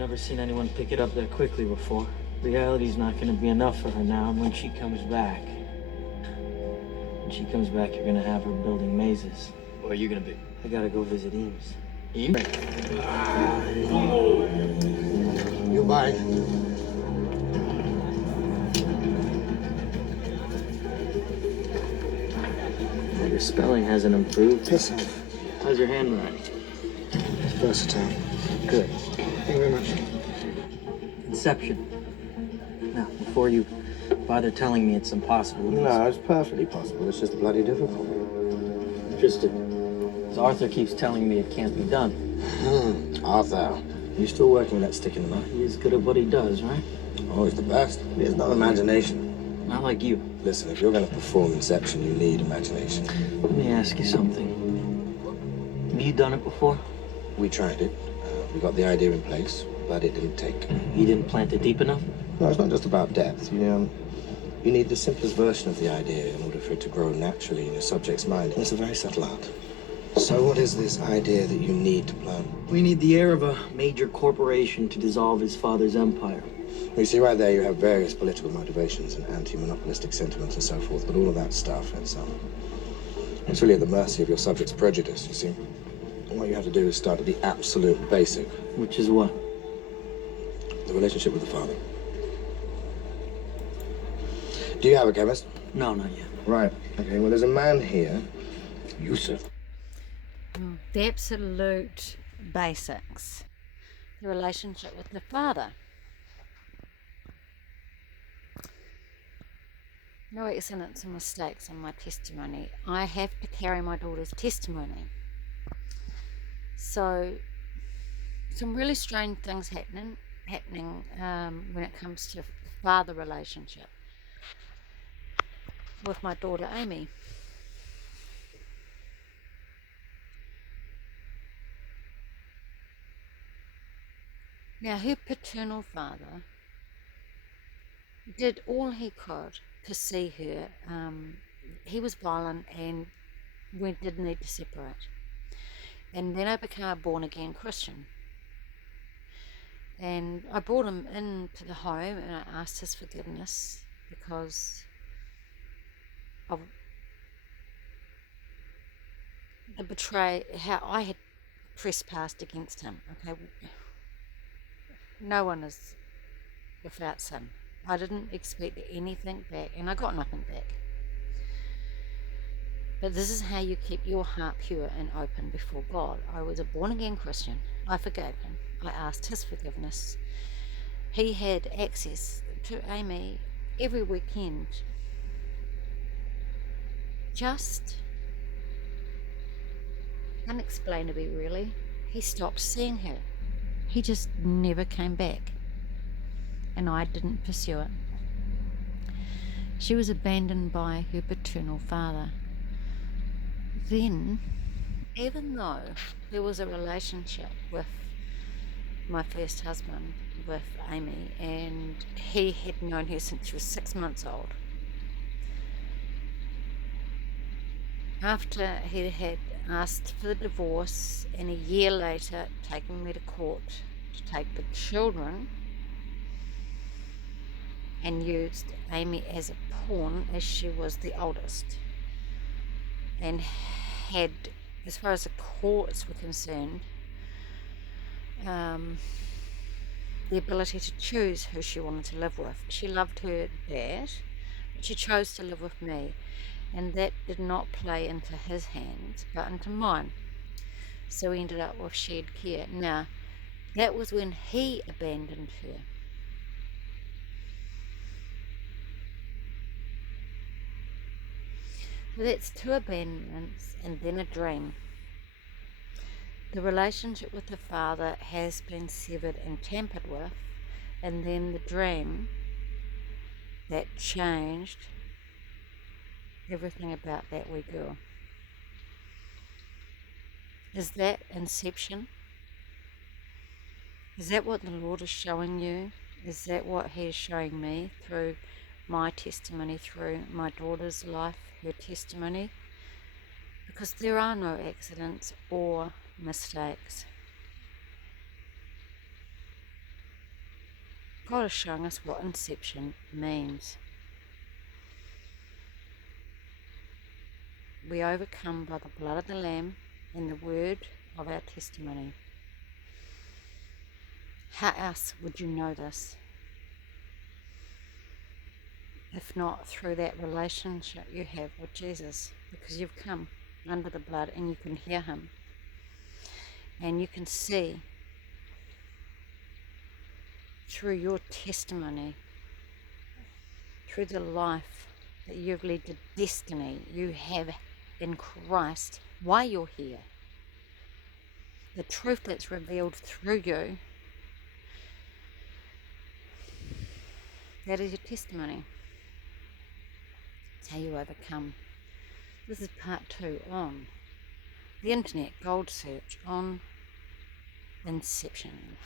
never seen anyone pick it up that quickly before. Reality's not gonna be enough for her now, and when she comes back, you're gonna have her building mazes. Where are you gonna be? I gotta go visit Eames. Eames? You buy. Your spelling hasn't improved. Piss off. How's your handwriting? It's versatile. Good. Thank you very much. Inception. Now, before you bother telling me it's impossible. No, it's perfectly possible. It's just bloody difficult. Interested. Because Arthur keeps telling me it can't be done. Arthur, you still working with that stick in the mud? He's good at what he does, right? Oh, he's the best. He has no imagination. Not like you. Listen, if you're going to perform Inception, you need imagination. Let me ask you something. Have you done it before? We tried it. We got the idea in place, but it didn't take. You didn't plant it deep enough? No, it's not just about depth. You need the simplest version of the idea in order for it to grow naturally in your subject's mind. And it's a very subtle art. So what is this idea that you need to plant? We need the heir of a major corporation to dissolve his father's empire. You see, right there, you have various political motivations and anti-monopolistic sentiments and so forth, but all of that stuff, it's really at the mercy of your subject's prejudice, you see. And what you have to do is start at the absolute basic. Which is what? The relationship with the father. Do you have a chemist? No, not yet. Right. Okay, well, there's a man here, Yusuf. The absolute basics. The relationship with the father. No accidents and mistakes in my testimony. I have to carry my daughter's testimony. So, some really strange things happening when it comes to father relationship with my daughter Amy. Now, her paternal father did all he could to see her. He was violent and we did need to separate. And then I became a born-again Christian. And I brought him into the home and I asked his forgiveness because of the how I had trespassed against him. Okay, no one is without sin. I didn't expect anything back, and I got nothing back. But this is how you keep your heart pure and open before God. I was a born-again Christian. I forgave him. I asked his forgiveness. He had access to Amy every weekend. Just unexplainably, really. He stopped seeing her. He just never came back. And I didn't pursue it. She was abandoned by her paternal father. Then, even though there was a relationship with my first husband, with Amy, and he had known her since she was 6 months old, after he had asked for the divorce and a year later taken me to court to take the children and used Amy as a pawn as she was the oldest and had, as far as the courts were concerned, the ability to choose who she wanted to live with. She loved her dad, but she chose to live with me, and that did not play into his hands but into mine. So we ended up with shared care. Now, that was when he abandoned her. So that's 2 abandonments and then a dream. The relationship with the father has been severed and tampered with, and then the dream that changed everything about that wee girl. Is that Inception? Is that what the Lord is showing you? Is that what He is showing me through my testimony, through my daughter's life, her testimony? Because there are no accidents or mistakes. God is showing us what Inception means. We overcome by the blood of the Lamb and the word of our testimony. How else would you know this? If not through that relationship you have with Jesus, because you've come under the blood and you can hear him and you can see through your testimony, through the life that you've led, the destiny you have in Christ, why you're here, the truth that's revealed through you. That is your testimony. It's how you overcome. This is part 2 on the internet, gold search on Inception.